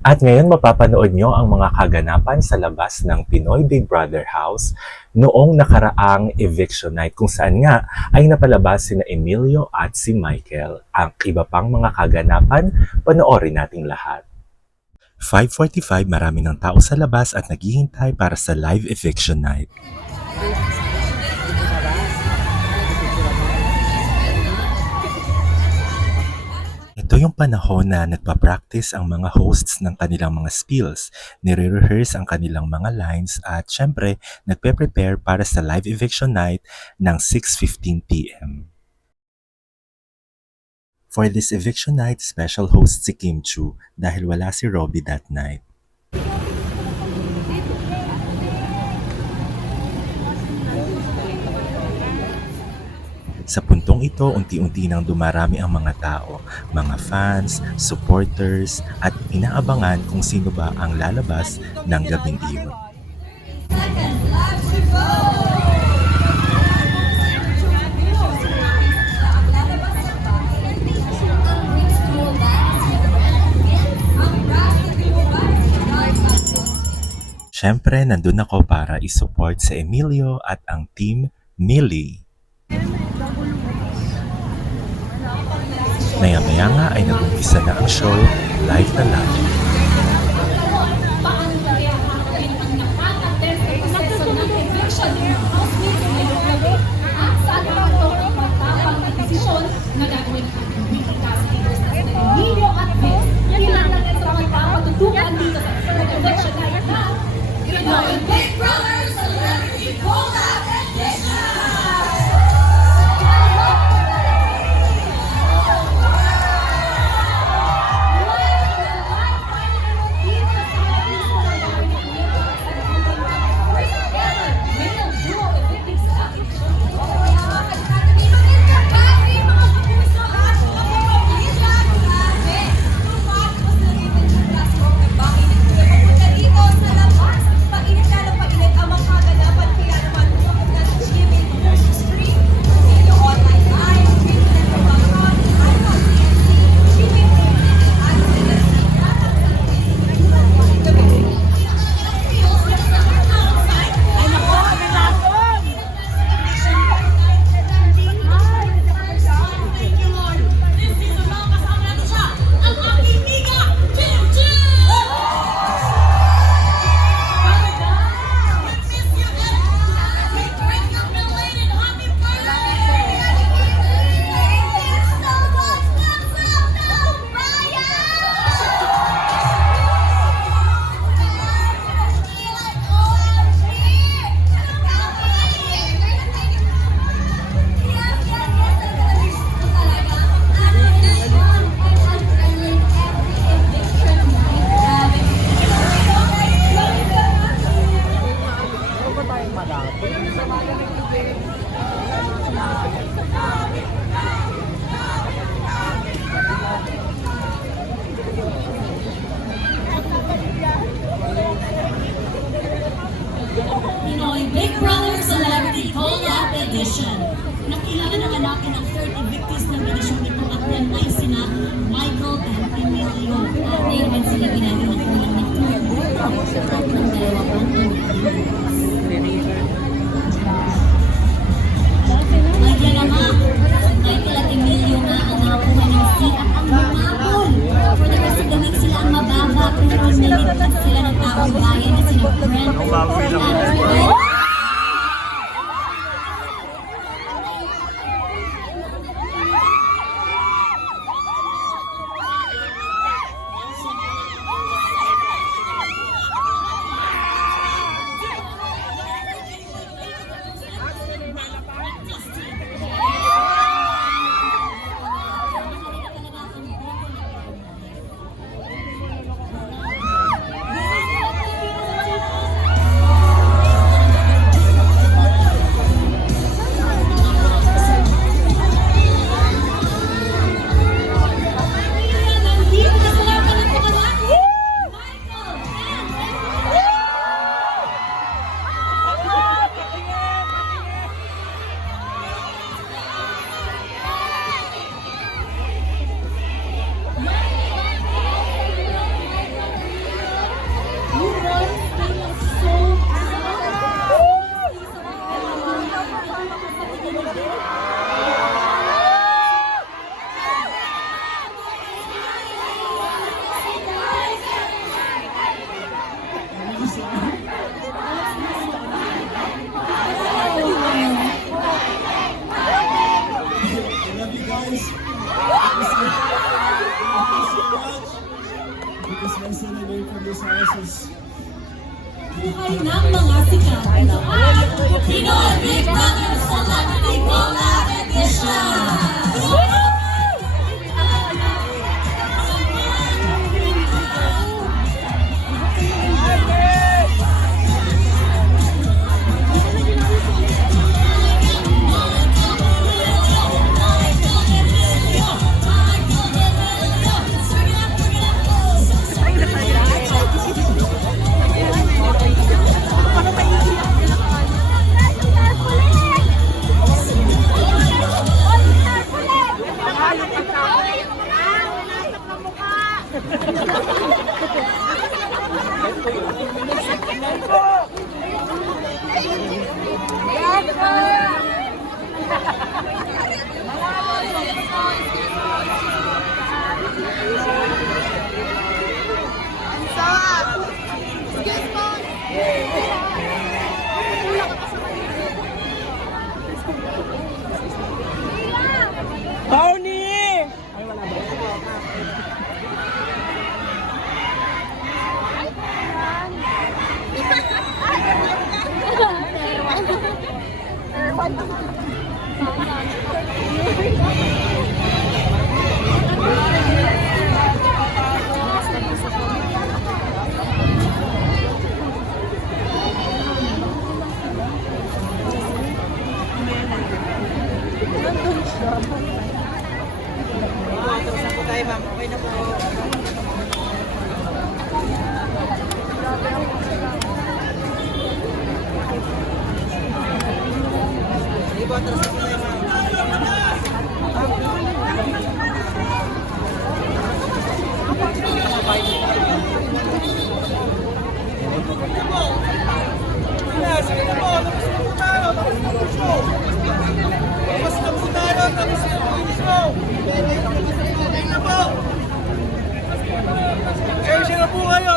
At ngayon mapapanood nyo ang mga kaganapan sa labas ng Pinoy Big Brother House noong nakaraang eviction night kung saan nga ay napalabas sina Emilio at si Michael. Ang iba pang mga kaganapan, panoorin nating lahat. 5:45, marami ng tao sa labas at naghihintay para sa live eviction night. Ito yung panahon na nagpa-practice ang mga hosts ng kanilang mga spills, nire-rehearse ang kanilang mga lines at syempre nagpe-prepare para sa live eviction night ng 6:15 p.m. For this eviction night, special host si Kim Chu dahil wala si Robbie that night. Sa puntong ito, unti-unti nang dumarami ang mga tao, mga fans, supporters, at inaabangan kung sino ba ang lalabas ng gabing iyon. Siyempre, nandun ako para isupport si Emilio at ang team Millie. Maya-maya nga ay nag-umpisa na ang show, live na live. Big Brother Celebrity Collab Edition! Pinoy Big Brother Celebrity Collab Edition. Nakilala ng natin ang third evictees ng edisyon ito at yan ay sina Michael and Emilio. Ngayon naman sila ginagawa ng kanilang nagturo at ng dalawa pang Ayan na nga, Michael at Emilio nga ang nakakuha ng seat at ang bumabol. Pwede kasi gawin sila ang mababa pero naligtas sila ng taong bayan na sila Brent. celebrate for this house is Buhay ng mga sikat. Ito ang Pinoy Big Brother Celebrity Collab Edition!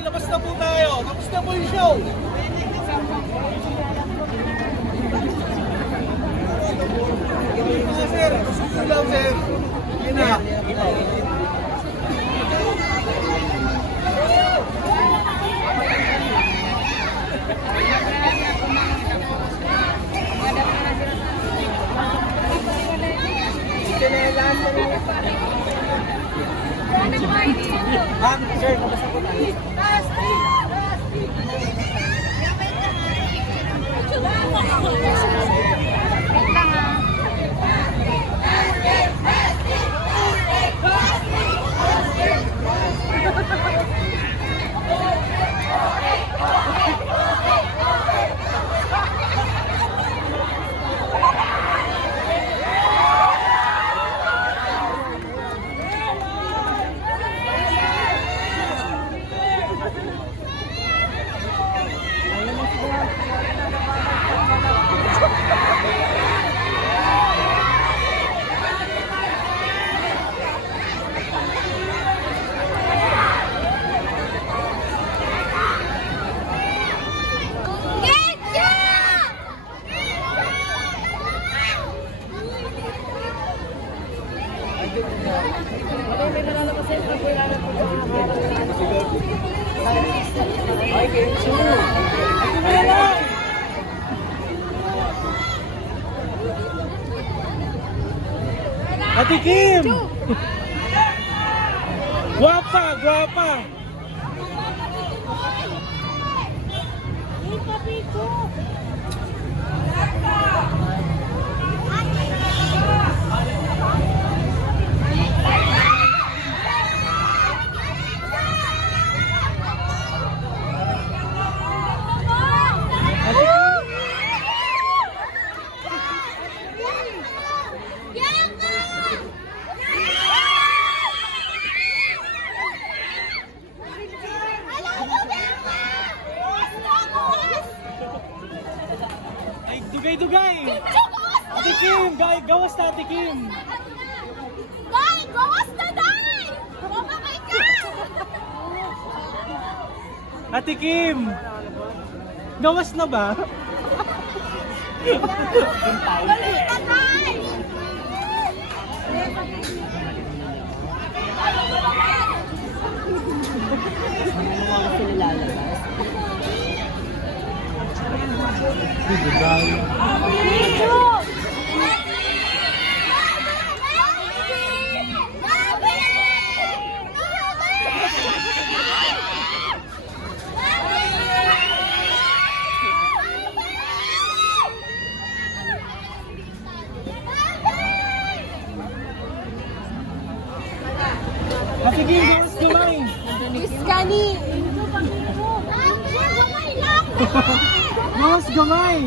Labas na po tayo! Tapos na po yung show! Sir, gusto lang sir. Yun na. Ma'am, sir, kamusta po tayo? Ate Kim! Guwapa! Guwapa! Ay, dugay-dugay! Ate Kim! Gawas na Ate Kim! Day, gawas na, Day! Oh my God! Ate Kim! Gawas na ba? Dali na, Day! Happy game, girls, gamay! Iskani! Mas gamay!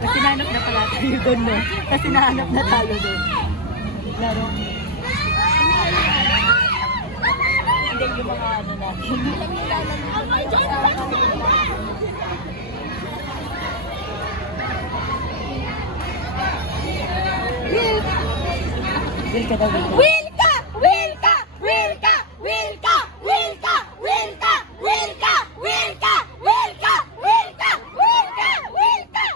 Kasi nahanap na pala tayo doon, no? Kasi nahanap na tayo doon. Laro. Hindi yung mga ano natin. Will ka daw, will ka. Wilka! Wilka! Wilka! Wilka! Wilka! Wilka! Wilka! Wilka! Wilka! Wilka! Wilka!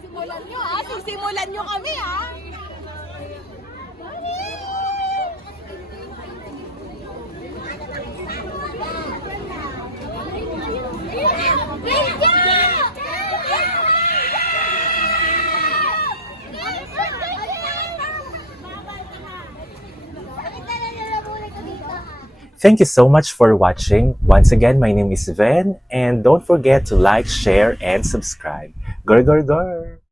Simulan nyo ha! Sisimulan nyo kami ha! Wilka! Thank you so much for watching. Once again, my name is Ven, and don't forget to like, share, and subscribe. Gur, gur, gur!